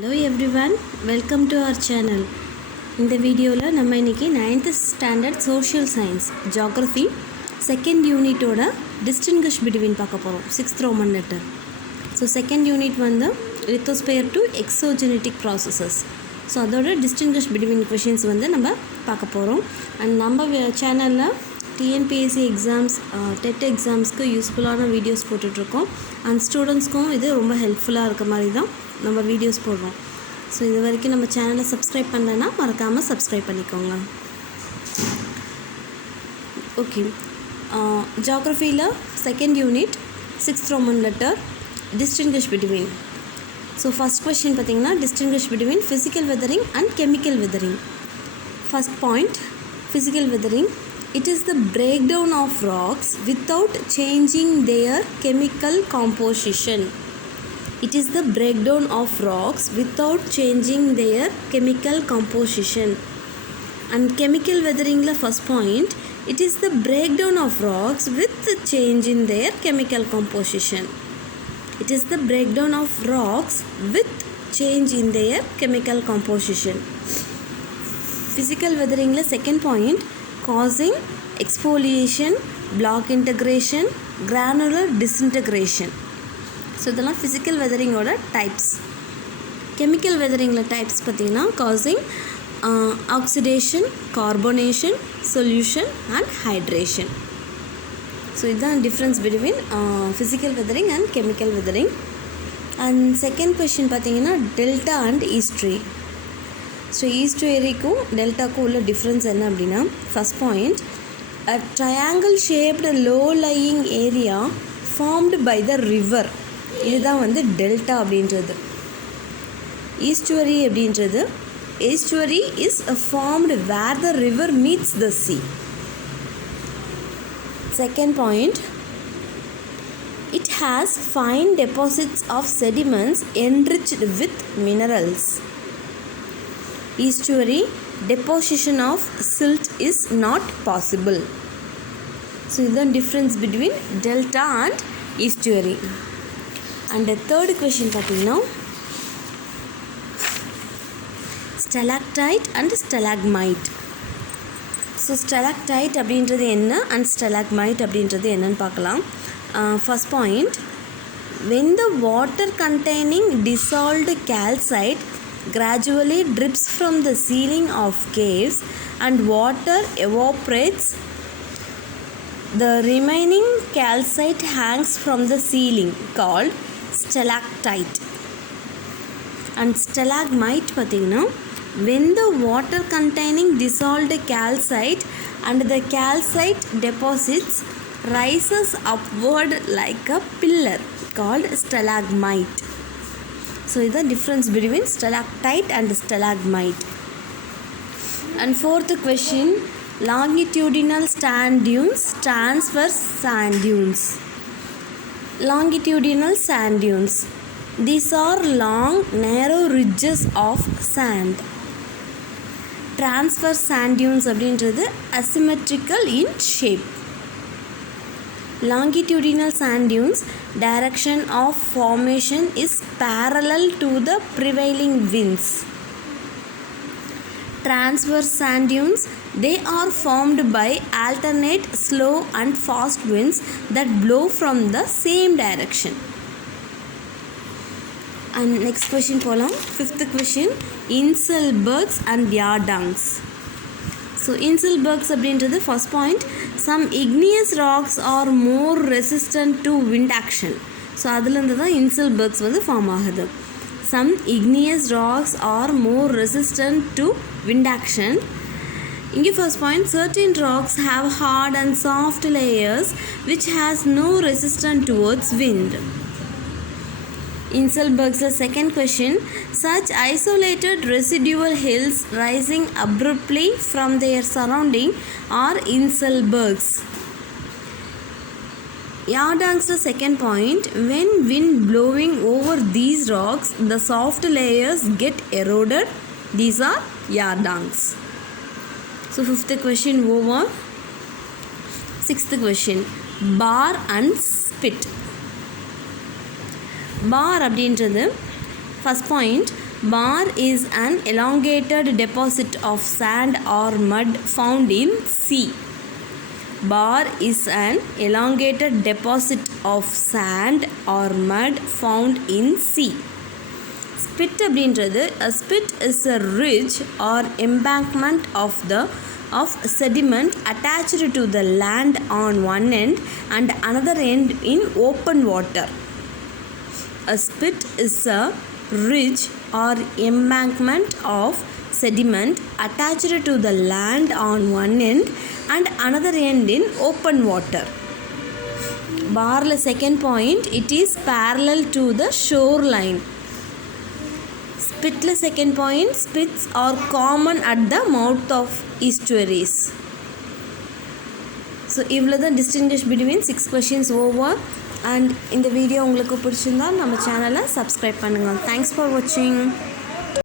Hello everyone, welcome to our channel. இந்த வீடியோவில் நம்ம இன்றைக்கி 9th standard social science geography second யூனிட்டோட டிஸ்டிங்கிஷ் பிட்வீன் பார்க்க போகிறோம். 6th roman letter. So second unit வந்து lithosphere to exogenetic processes. So அதோட டிஸ்டிங்கிஷ் பிட்வீன் கொஷின்ஸ் வந்து நம்ம பார்க்க போகிறோம். அண்ட் நம்ம சேனலில் டிஎன்பிஎஸ்சி எக்ஸாம்ஸ், டெட் எக்ஸாம்ஸ்க்கு யூஸ்ஃபுல்லான வீடியோஸ் போட்டுட்ருக்கோம். அண்ட் ஸ்டூடெண்ட்ஸ்க்கும் இது ரொம்ப ஹெல்ப்ஃபுல்லாக இருக்க மாதிரி தான் நம்ம வீடியோஸ் போடுறோம். ஸோ இது வரைக்கும் நம்ம சேனலை சப்ஸ்கிரைப் பண்ணலைன்னா மறக்காமல் சப்ஸ்கிரைப் பண்ணிக்கோங்க. ஓகே, ஜியாகிரஃபியில் second unit 6th roman letter distinguish between. So first question பார்த்திங்கன்னா distinguish between physical weathering and chemical weathering. First point, physical weathering. It is the breakdown of rocks without changing their chemical composition. It is the breakdown of rocks without changing their chemical composition. And chemical weathering la first point, it is the breakdown of rocks with change in their chemical composition. It is the breakdown of rocks with change in their chemical composition. Physical weathering la second point, causing exfoliation, block integration, granular disintegration. So இதெல்லாம் physical வெதரிங்கோட types. Chemical வெதரிங்கில் types பார்த்திங்கன்னா காசிங் oxidation, carbonation, solution and hydration. So இதுதான் difference between physical weathering and chemical weathering. And second question பார்த்திங்கன்னா delta and estuary. So ஈஸ்ட்வேரிக்கும் டெல்டாக்கும் உள்ள டிஃப்ரென்ஸ் என்ன அப்படின்னா, first point, a triangle shaped low lying area formed by the river. இதுதான் வந்து டெல்டா அப்படின்றது. ஈஸ்ட்வரி அப்படின்றது, estuary is formed where the river meets the sea. Second point, it has fine deposits of sediments enriched with minerals. Estuary, deposition of silt is not possible. So this is the difference between delta and estuary. And the third question பார்த்தீங்கன்னா stalactite and stalagmite. So stalactite அப்படின்றது என்ன and stalagmite அப்படின்றது என்னன்னு பார்க்கலாம். First point, when the water containing dissolved calcite gradually drips from the ceiling of caves and water evaporates, the remaining calcite hangs from the ceiling called stalactite. And stalagmite பார்த்தீங்கன்னா, when the water containing dissolved calcite and the calcite deposits rises upward like a pillar called stalagmite. So this is the difference between stalactite and stalagmite. And fourth question, longitudinal sand dunes, transverse sand dunes. Longitudinal sand dunes, these are long narrow ridges of sand. Transverse sand dunes அப்படின்றது asymmetrical in shape. Longitudinal sand dunes, direction of formation is parallel to the prevailing winds. Transverse sand dunes, they are formed by alternate slow and fast winds that blow from the same direction. And next question போலாம். Fifth question, Inselbergs and Yardangs. So Inselbergs அப்படின்றது first point, some igneous rocks are more resistant to wind action. So அதுலேருந்து தான் Inselbergs வந்து form ஆகுது. Some igneous rocks are more resistant to wind action. இங்கே first point, certain rocks have hard and soft layers which has no resistance towards wind. Inselbergs the second question, such isolated residual hills rising abruptly from their surrounding are Inselbergs. Yardangs the second point, when wind blowing over these rocks the soft layers get eroded. These are Yardangs. So fifth question over. Sixth question, bar and spit. பார் அப்படின்றது First point, bar is an elongated deposit of sand or mud found in sea. Bar is an elongated deposit of sand or mud found in sea. Spit அப்படின்றது, a spit is a ridge or embankment of sediment attached to the land on one end and another end in open water. A spit is a ridge or embankment of sediment attached to the land on one end and another end in open water. Barla second point, it is parallel to the shoreline. Spitla second point, spits are common at the mouth of estuaries. So இவ்வளோ தான் distinguish between 6 questions over. And இந்த வீடியோ உங்களுக்கு பிடிச்சிருந்தா நம்ம சேனலை சப்ஸ்கிரைப் பண்ணுங்கள். Thanks for வாட்சிங்.